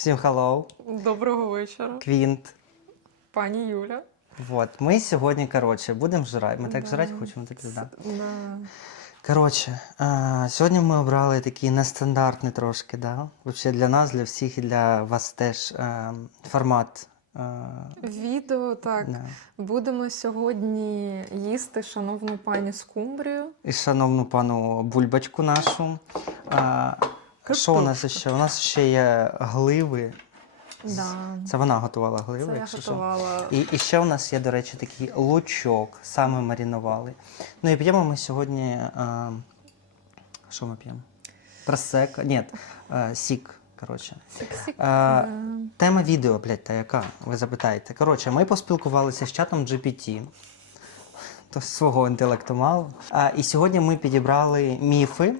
Всім hello, Доброго вечора, Квінт. пані Юля. Вот, ми сьогодні, коротше, будемо жрати. Ми так Да. жрати хочемо, так і да. Коротше, а, сьогодні ми обрали такий нестандартний трошки, да? Вообще для нас, для всіх і для вас теж е, формат. Е, Відео так. да. Будемо сьогодні їсти шановну пані скумбрію. І шановну пану бульбачку нашу. А, що у нас ще? У нас ще є гливи. Да. Це вона готувала гливи, Це я якщо що. готувала. І, і ще у нас є, до речі, такий лучок, саме маринували. Ну і п'ємо ми сьогодні. А, що ми п'ємо? Просека. Ні, а, сік. Коротше. А, Е, тема відео, блядь, та яка? Ви запитаєте. Коротше, ми поспілкувалися з чатом GPT. То свого інтелекту мало. А, і сьогодні ми підібрали міфи,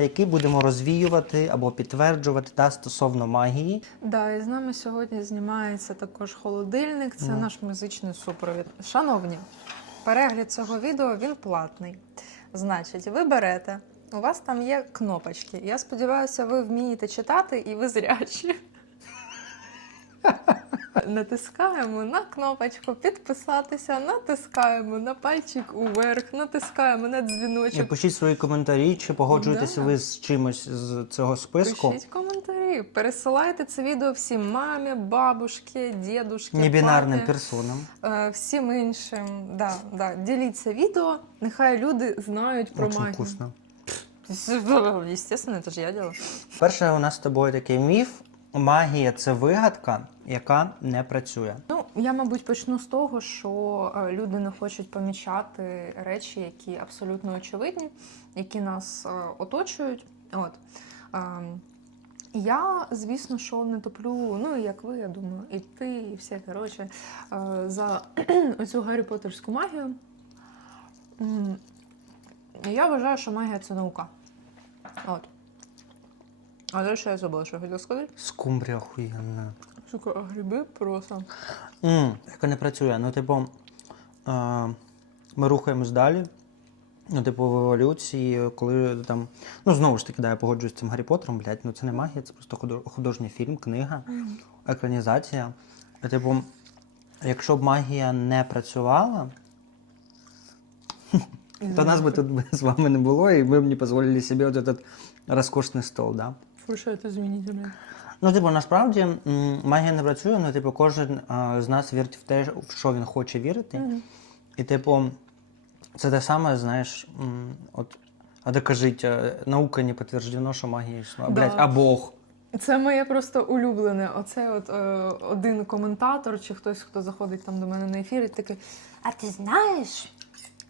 які будемо розвіювати або підтверджувати та, стосовно магії. Да, і з нами сьогодні знімається також холодильник. Це Ну. наш музичний супровід. Шановні, перегляд цього відео він платний. Значить, ви берете. У вас там є кнопочки. Я сподіваюся, ви вмієте читати і ви зрячі. Натискаємо на кнопочку підписатися, натискаємо на пальчик уверх, натискаємо на І дзвіночок. пишіть свої коментарі, чи погоджуєтеся Да. ви з чимось з цього списку. Пишіть коментарі, пересилайте це відео всім мамі, бабушки, дідушки, Небінарним папі, персонам. е, всім іншим. Да, да. Діліться відео, нехай люди знають про Очень магію. вкусно. Естественно, це ж я діла. Перше, у нас з тобою такий міф. Магія це вигадка, яка не працює. Ну, я, мабуть, почну з того, що е, люди не хочуть помічати речі, які абсолютно очевидні, які нас е, оточують. От. Ем, Я, звісно, що не топлю, ну як ви, я думаю, і ти, і все коротше, за оцю Гаррі Поттерську магію. Я вважаю, що магія це наука. От. А далі я забула, що я хотіла сказати. Скумбрія охуєнна. Сука, а гриби просто. Mm, яка не працює. Ну, типу, е, ми рухаємось далі. Ну, типу, в еволюції, коли там. Ну, знову ж таки, да, я погоджуюсь з цим Гаррі Поттером, блядь, ну це не магія, це просто художній фільм, книга, екранізація. Типу, якщо б магія не працювала, то нас би тут з вами не було, і ми б не дозволили собі от этот розкошний стол, да? Извините, блин. Ну, типу, насправді магія не працює, ну, типу, кожен а, з нас вірить в те, в що він хоче вірити. І, типу, це те саме, знаєш, от, а докажіть, е, наука не підтверджено, що магія йшла. Да. Блядь, а Бог. Це моє просто улюблене. Оце от е, один коментатор чи хтось, хто заходить там до мене на ефір, і такий: А ти знаєш,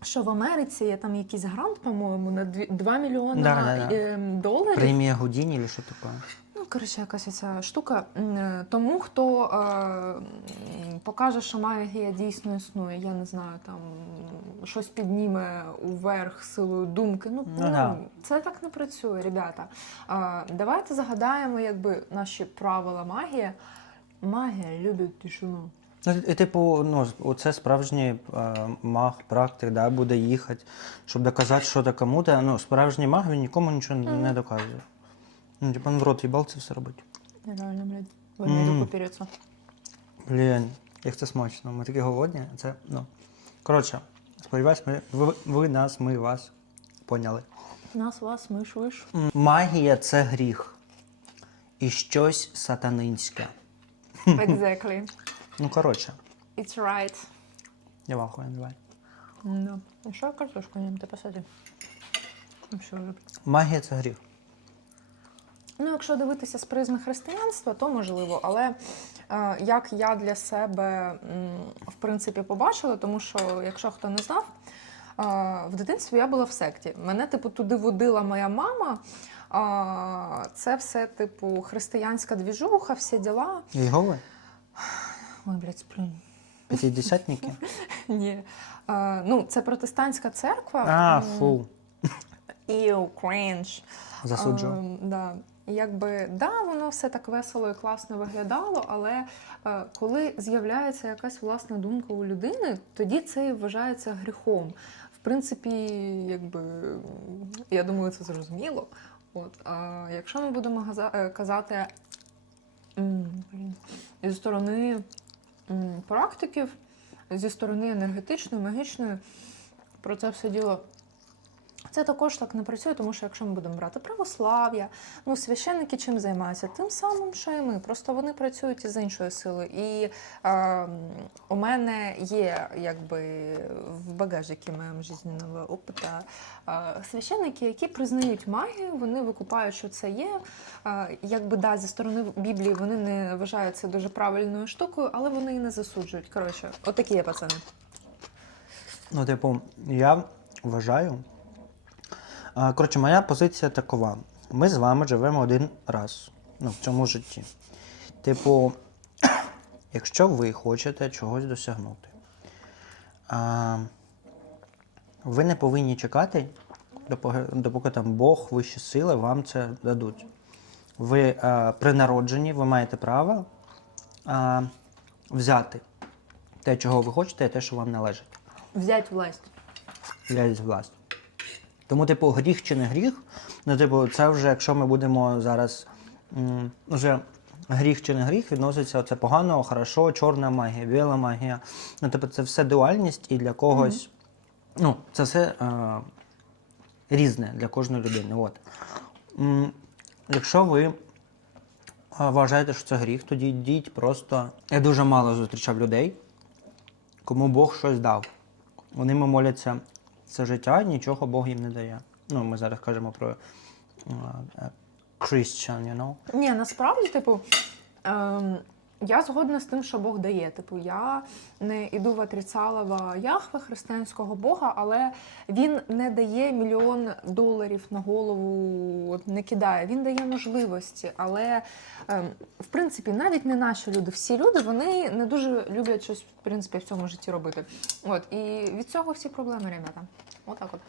що в Америці є там якийсь грант, по-моєму, на 2 мільйони Да, да, да. ем, доларів? Премія Гудіні, чи що таке? Ну, коротше, якась ця штука. Е, Тому хто е, покаже, що магія дійсно існує, я не знаю, там щось підніме уверх силою думки. Ну, Ну, ну, да. це так не працює, ребята. Е, давайте загадаємо, якби наші правила магії. Магія любить тишину. Ну, і, типу, ну, це справжній е, маг, практик, да, буде їхати, щоб доказати що-то кому-то. Ну, справжній маг він нікому нічого не- не доказує. Ну, типу, він в рот їбал це все робить. Нереально, блядь. Вони попереться. Блін, як це смачно. Ми такі голодні. Це, ну. Коротше, сподіваюсь, ми, ви, ви нас, ми вас поняли. Нас, вас, миш, виш. М, Магія це гріх. І щось сатанинське. Exactly. Ну, коротше, It's right. я вам хуй давай. Да. І що картошку не ти посади? Вже. Магія це гріх. Ну, якщо дивитися з призми християнства, то можливо. Але е, як я для себе м, в принципі побачила, тому що, якщо хто не знав, е, в дитинстві я була в секті. Мене, типу, туди водила моя мама. А, це все, типу, християнська двіжуха, всі діла. Єгови? Ой, блядь, сплюнь. П'ятидесятники? Ні. Ну, це протестантська церква. А, фу. Іу, крінж. Засуджую. Ем, да. Якби да, воно все так весело і класно виглядало, але е, коли з'являється якась власна думка у людини, тоді це і вважається гріхом. В принципі, якби я думаю, це зрозуміло. От, а якщо ми будемо е, казати М. Зі сторони практиків, зі сторони енергетичної, магічної, про це все діло. Це також так не працює, тому що якщо ми будемо брати православ'я, ну священники чим займаються? Тим самим, що і ми. Просто вони працюють із іншою силою. І е, у мене є якби в багажикі моєму життєвого опиту е, священники, які признають магію, вони викупають, що це є. Е, якби да, зі сторони Біблії вони не вважають це дуже правильною штукою, але вони і не засуджують. Коротше, отакі є пацани. Ну, типу, я вважаю. Коротше, моя позиція такова. Ми з вами живемо один раз ну, в цьому житті. Типу, якщо ви хочете чогось досягнути, ви не повинні чекати, допоки, допоки там Бог, вищі сили вам це дадуть. Ви при народженні ви маєте право взяти те, чого ви хочете, і те, що вам належить Взять власть. для власть. Тому, типу, гріх чи не гріх, ну, типу, це вже, якщо ми будемо зараз. м, Вже гріх чи не гріх відноситься це погано, хорошо, чорна магія, біла магія. Ну, типу, це все дуальність і для когось. Ну, це все е, різне для кожної людини. От. М, Якщо ви е, вважаєте, що це гріх, тоді йдіть просто. Я дуже мало зустрічав людей, кому Бог щось дав. Вони моляться це життя, нічого Бог їм не дає. Ну, ми зараз кажемо про е, е, Christian, you know? Ні, насправді, типу, ем, я згодна з тим, що Бог дає. Типу, я не йду в отрицалова Яхве, християнського Бога, але він не дає мільйон доларів на голову, не кидає. Він дає можливості. Але ем, в принципі, навіть не наші люди, всі люди вони не дуже люблять щось в принципі в цьому житті робити. От і від цього всі проблеми, ребята. Отак от.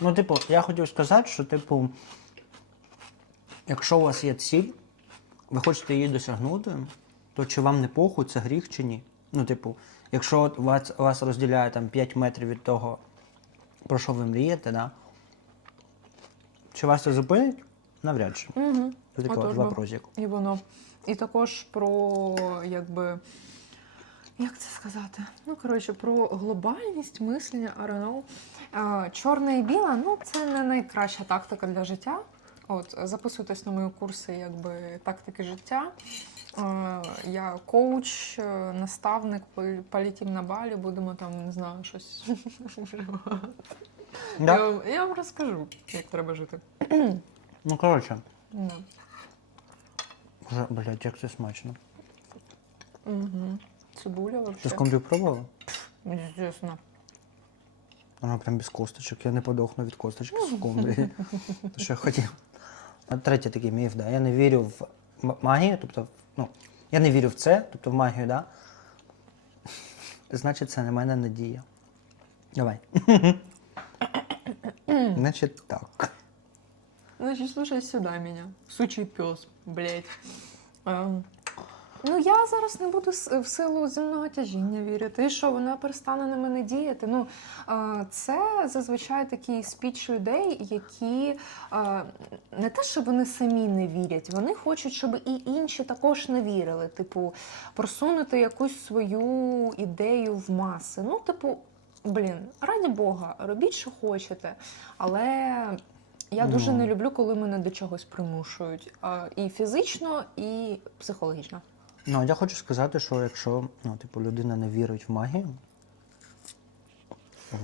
Ну, типу, я хотів сказати, що, типу, якщо у вас є ціль, ви хочете її досягнути, то чи вам не похуй, це гріх чи ні? Ну, типу, якщо от вас, вас розділяє там 5 метрів від того, про що ви мрієте, да? чи вас це зупинить? Навряд чи. Угу. Це такий от вопросик. І воно. І також про якби. Як це сказати? Ну, коротше, про глобальність мислення, I don't know. Чорне і біле, ну, це не найкраща тактика для життя. От, записуйтесь на мої курси, якби тактики життя. Е, Я коуч, е, наставник, полі- полетім на балі, будемо там, не знаю, щось. Да? Я, вам- я вам розкажу, як треба жити. Ну, коротше, Да. блядь, як це смачно. Угу. Цибуля Ти вообще. скумбрію пробувала? Естественно. Вона прям без косточок. Я не подохну від косточок з. То що я хотів. А Третій такий міф, да. Я не вірю в магію, тобто, ну, я не вірю в це, тобто в магію, да. Значить, це на мене надія. Давай. Значить так. Значит, слушай сюда меня. Сучий пес, блядь. Ну, я зараз не буду в силу земного тяжіння вірити. І що вона перестане на мене діяти. Ну, це зазвичай такий спіч людей, які не те, що вони самі не вірять, вони хочуть, щоб і інші також не вірили. Типу, просунути якусь свою ідею в маси. Ну, типу, блін, раді Бога, робіть, що хочете. Але я дуже Ну. не люблю, коли мене до чогось примушують. І фізично, і психологічно. Ну, я хочу сказати, що якщо ну, типу, людина не вірить в магію,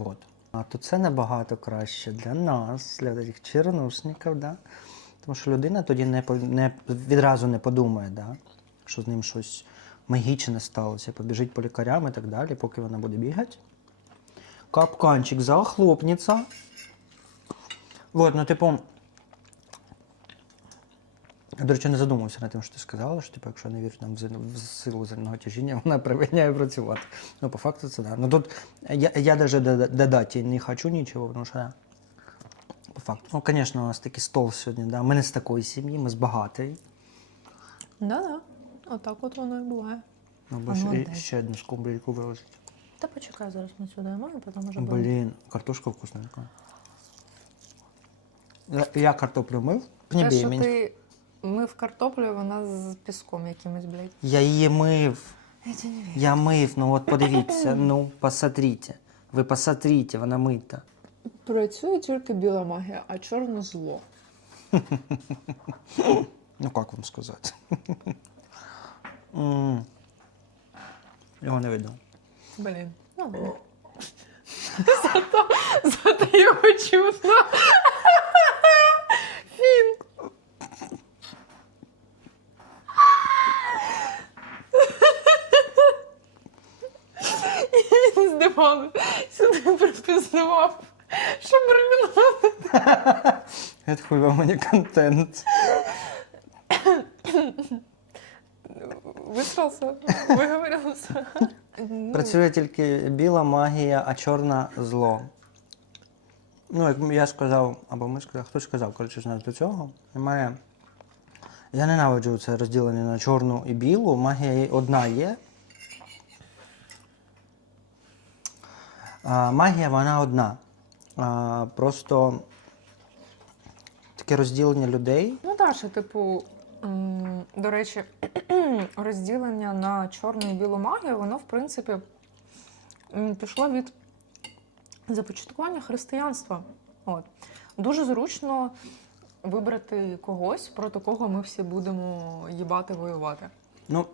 от, то це набагато краще для нас, для таких чернушників, да? тому що людина тоді не, не, відразу не подумає, да? що з ним щось магічне сталося, побіжить по лікарям і так далі, поки вона буде бігати. Капканчик захлопнеться. Вот, ну, типу, я, до речі, не задумався над тим, що ти сказала, що типу, якщо не вірю там, в силу земного тяжіння, вона припиняє працювати. Ну, по факту це да. Ну тут я, я даже дода- не хочу нічого, тому що да, по факту. Ну, звісно, у нас такий стол сьогодні, да. Ми не з такої сім'ї, ми з багатої. Да-да. Отак от воно і буває. Ну, бо ще, ще одну скумбрійку вилазить. Та почекай, зараз ми сюди маємо, потім вже будемо. Блін, картошка вкусненька. Я, я картоплю мив, не бій мені. ти Мив картоплю, вона з піском якимось, блядь. Я її мив. Я тебе не вірю. Я мив, ну от подивіться, ну посмотрите. Ви посмотрите, вона мита. Працює тільки біла магія, а чорне зло. Ну, как вам сказати? М. Його не видно. Блін. Ну, зато, зато його чутно. Фін. Він з дивану сюди припізнавав, щоб руйнувати. Це хуй вам мені контент. Висрався, виговорився. Працює тільки біла магія, а чорна зло. Ну, як я сказав, або ми сказали, хтось сказав, коротше, ж нас до цього. Немає. Я ненавиджу це розділення на чорну і білу. Магія одна є. Магія вона одна. Просто таке розділення людей. Ну що, типу, до речі, розділення на чорну і білу магію, воно, в принципі, пішло від започаткування християнства. От. Дуже зручно вибрати когось, проти кого ми всі будемо їбати воювати. Ну,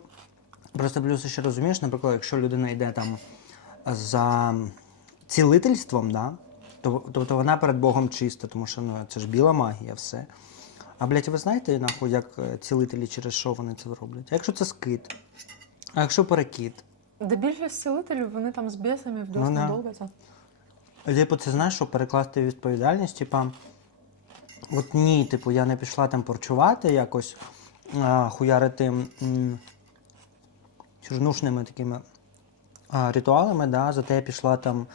просто плюс ще розумієш, наприклад, якщо людина йде там за цілительством, да, то, тобто вона перед Богом чиста, тому що ну, це ж біла магія, все. А блядь, ви знаєте, нахуй, як е, цілителі через що вони це роблять? А якщо це скит? А якщо перекид? Де більшість цілителів, вони там з бісами в Ну, досі Типу, це знаєш, щоб перекласти відповідальність, типа, от ні, типу, я не пішла там порчувати якось, а, хуярити м, чорнушними такими а, ритуалами, да, зате я пішла там,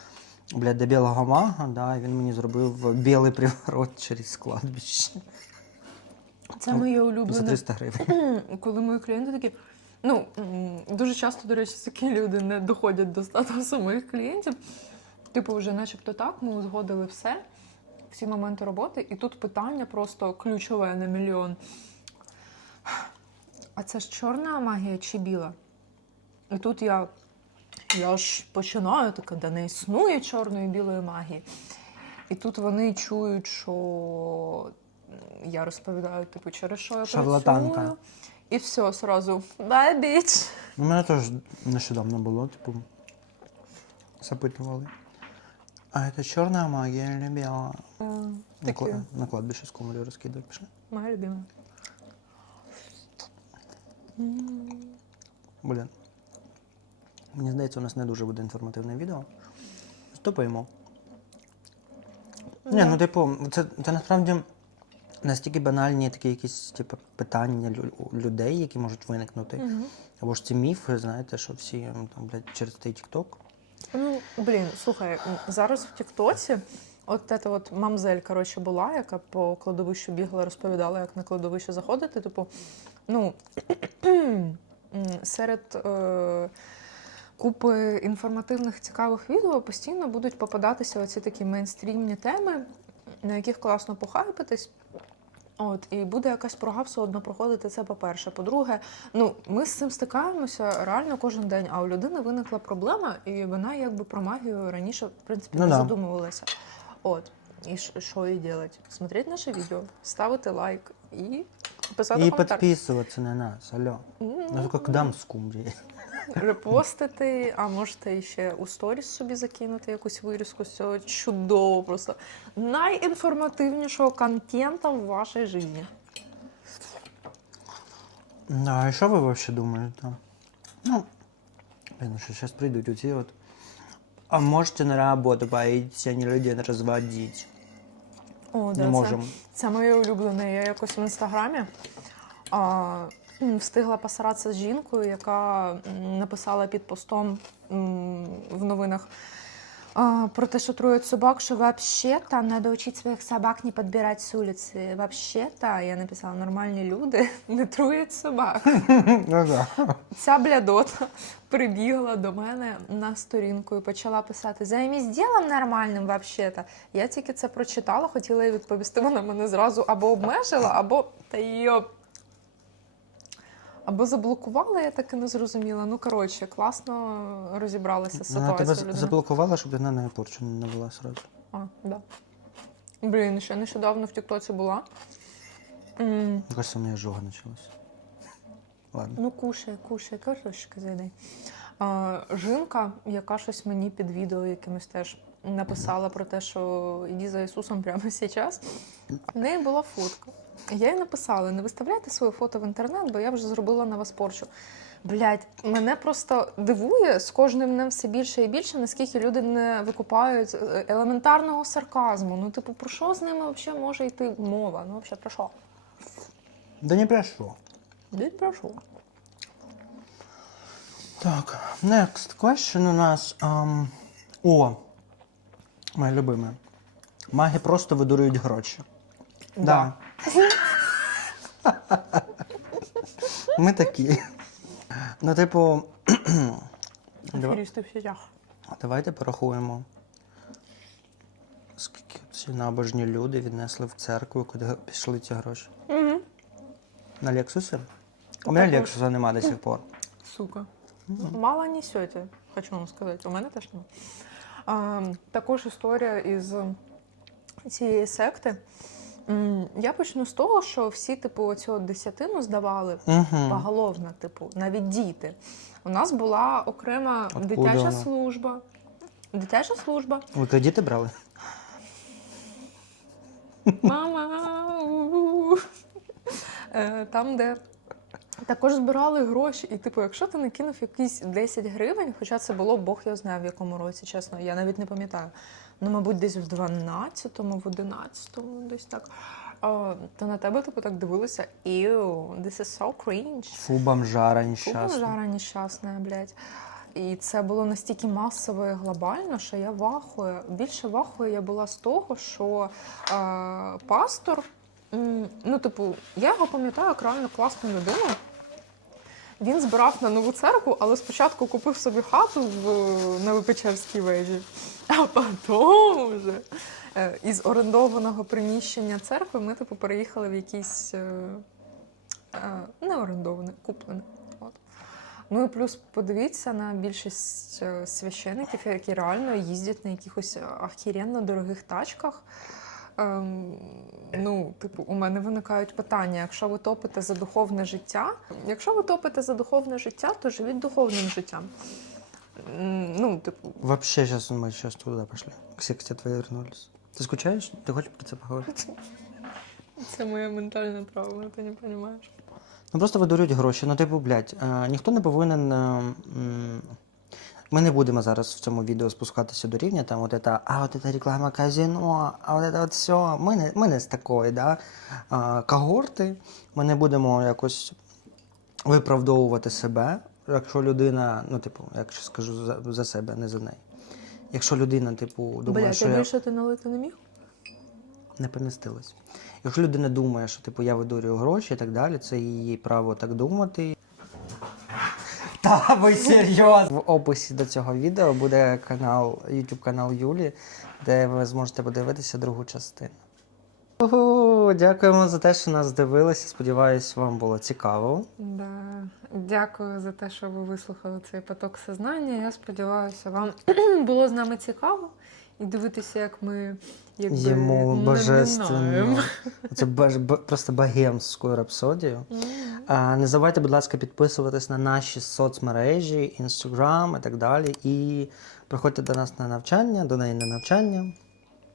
блядь, до білого мага, да, і він мені зробив білий приворот через кладбище Це моє за 300 гривень. коли мої клієнти такі. Ну, дуже часто, до речі, такі люди не доходять до статусу моїх клієнтів. Типу, вже начебто так, ми узгодили все, всі моменти роботи, і тут питання просто ключове на мільйон. А це ж чорна магія чи біла? І тут я, я ж починаю така, де не існує чорної і білої магії. І тут вони чують, що я розповідаю, типу, через що я Шарлатанка. працюю. І все, сразу bye, bitch. У мене теж нещодавно було, типу, запитували. А це чорна магія чи біла? Е, На, Такі, кла- на кладбище з комолю розкидати пішли. моя любима. Блін. Мені здається, у нас не дуже буде інформативне відео. Стопимо. Ні, ну типу, це, це насправді настільки банальні такі якісь типу, питання лю- людей, які можуть виникнути. Мгм. Або ж ці міфи, знаєте, що всі там, блядь, через цей TikTok. Ну, блін, слухай, зараз в Тіктоці от ця от мамзель, коротше, була, яка по кладовищу бігла, розповідала, як на кладовище заходити. Типу, ну, серед е, купи інформативних цікавих відео постійно будуть попадатися оці такі мейнстрімні теми, на яких класно похайпитись. От, і буде якась прога все одно проходити це по-перше. По-друге, ну ми з цим стикаємося реально кожен день. А у людини виникла проблема, і вона якби про магію раніше в принципі Ну не да. задумувалася. От. І що їй делать? Смотреть наше відео, ставити лайк і писати І коментар. підписуватися на нас, алло. Ну, М, як дам скумбрії. Репостити, а можете ще у сторіс собі закинути якусь вирізку з цього чудового, просто найінформативнішого контента в вашій житті. Да, і що ви взагалі думаєте? Ну, блин, ну що зараз прийдуть оці от. А можете на роботу пойти, а не людей розводити. О, Не це- можемо. Це моє улюблене. Я якось в інстаграмі а, встигла посаратися з жінкою, яка написала під постом в новинах. Про те, що троють собак, що вообще-то надо учить своїх собак не підбирати з вулиці. Вообще-то, я написала, нормальні люди не труять собак. Ну. Ця блядота прибігла до мене на сторінку і почала писати: Займись ділом нормальним, вообще-то. Я тільки це прочитала, хотіла їй відповісти. Вона мене зразу або обмежила, або та йоп. Або заблокували, я так і не зрозуміла. Ну, коротше, класно розібралася з Вона тебе ситуацією. з- заблокувала, щоб ти на неї порчу не навела сразу. А, да. Блін, ще нещодавно в Тіктоці була. М, Кажется, у мене жога почалась. Ладно. Ну, кушай, кушай, картошечка зайди. А, жінка, яка щось мені під відео якимось теж написала про те, що іди за Ісусом прямо зараз. В неї була фотка. Я їй написала: не виставляйте своє фото в інтернет, бо я вже зробила на вас порчу. Блять, мене просто дивує з кожним днем все більше і більше, наскільки люди не викупають е, елементарного сарказму. Ну, типу, про що з ними взагалі може йти мова? Ну, взагалі, про що? Да не прошу. Діть про що? Так, next question у нас. ам, О, моє любиме. Маги просто видурюють гроші. Да. Ми такі. Ну, типу, Давай. Аферісти в сетях. давайте порахуємо. Скільки ці набожні люди віднесли в церкву, куди пішли ці гроші? Угу. На Лексусі? У мене Лексуса нема до сих пор. Сука. Мало несете, хочу вам сказати. У мене теж нема. А, також історія із цієї секти. Я почну з того, що всі, типу, оцю десятину здавали Угу. поголовно, типу, навіть діти. У нас була окрема Откуда дитяча вона? служба. Дитяча служба. Ви кредити брали? Мама! Е, Там, де також збирали гроші, і типу, якщо ти накинув якісь 10 гривень, хоча це було Бог його знає в якому році, чесно, я навіть не пам'ятаю. Ну, мабуть, десь в 12-му, в 11-му, десь так. А, то на тебе типу так дивилися. Ew, this is so cringe. Фу, бомжара Фу, нещасна. жара нещасна, блядь. І це було настільки масово і глобально, що я вахую. Більше вахую я була з того, що е, пастор, м, ну, типу, я його пам'ятаю як реально класну людину. Він збирав на нову церкву, але спочатку купив собі хату в Новопечерській вежі, а потім вже е, із орендованого приміщення церкви ми типу переїхали в якийсь е, е, не орендоване, куплене. Ну і плюс подивіться на більшість священиків, які реально їздять на якихось ахіренно дорогих тачках. Ем, ну, типу, у мене виникають питання: якщо ви топите за духовне життя, якщо ви топите за духовне життя, то живіть духовним життям. М, Ну, типу, Вообще сейчас мы сейчас туда пошли. К секте твоей вернулись. Ты скучаешь? Ты хочешь про це поговорити? це моя ментальна травма, ти не розумієш. Ну просто видурюють гроші. Ну, типу, блядь, е, ніхто не повинен. е, м, Ми не будемо зараз в цьому відео спускатися до рівня, там от это, а от это реклама казино, а от это от все. Ми не, ми не з такої, да, а, когорти. Ми не будемо якось виправдовувати себе, якщо людина, ну, типу, якщо скажу за, за себе, не за неї. Якщо людина, типу, думає, Бля, що ти я більше ти налити не міг? не помістилась. Якщо людина думає, що типу я видурюю гроші і так далі, це її право так думати. Та ви серйозно? В описі до цього відео буде канал, YouTube канал Юлі, де ви зможете подивитися другу частину. Ого, дякуємо за те, що нас дивилися. Сподіваюсь, вам було цікаво. Да. Дякую за те, що ви вислухали цей поток сознання. Я сподіваюся, вам було з нами цікаво і дивитися, як ми якби, Йому божественно. Це баж- б- просто богемську рапсодію. Не забувайте, будь ласка, підписуватись на наші соцмережі, інстаграм і так далі. І приходьте до нас на навчання, до неї на навчання.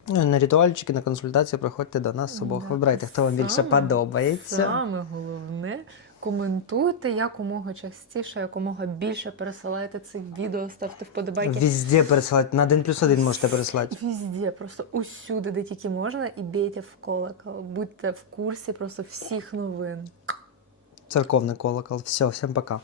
Ну, на ритуальчики, на консультації приходьте до нас обох. Вибирайте, хто вам більше саме- подобається. Саме головне, коментуйте якомога частіше, якомога більше пересилайте цих відео, ставте вподобайки. Везде пересилати. На 1 плюс 1 можете пересилати. Везде, просто усюди, де тільки можна, і бійте в колокол. Будьте в курсі просто всіх новин. Церковний колокол. Все, всем пока.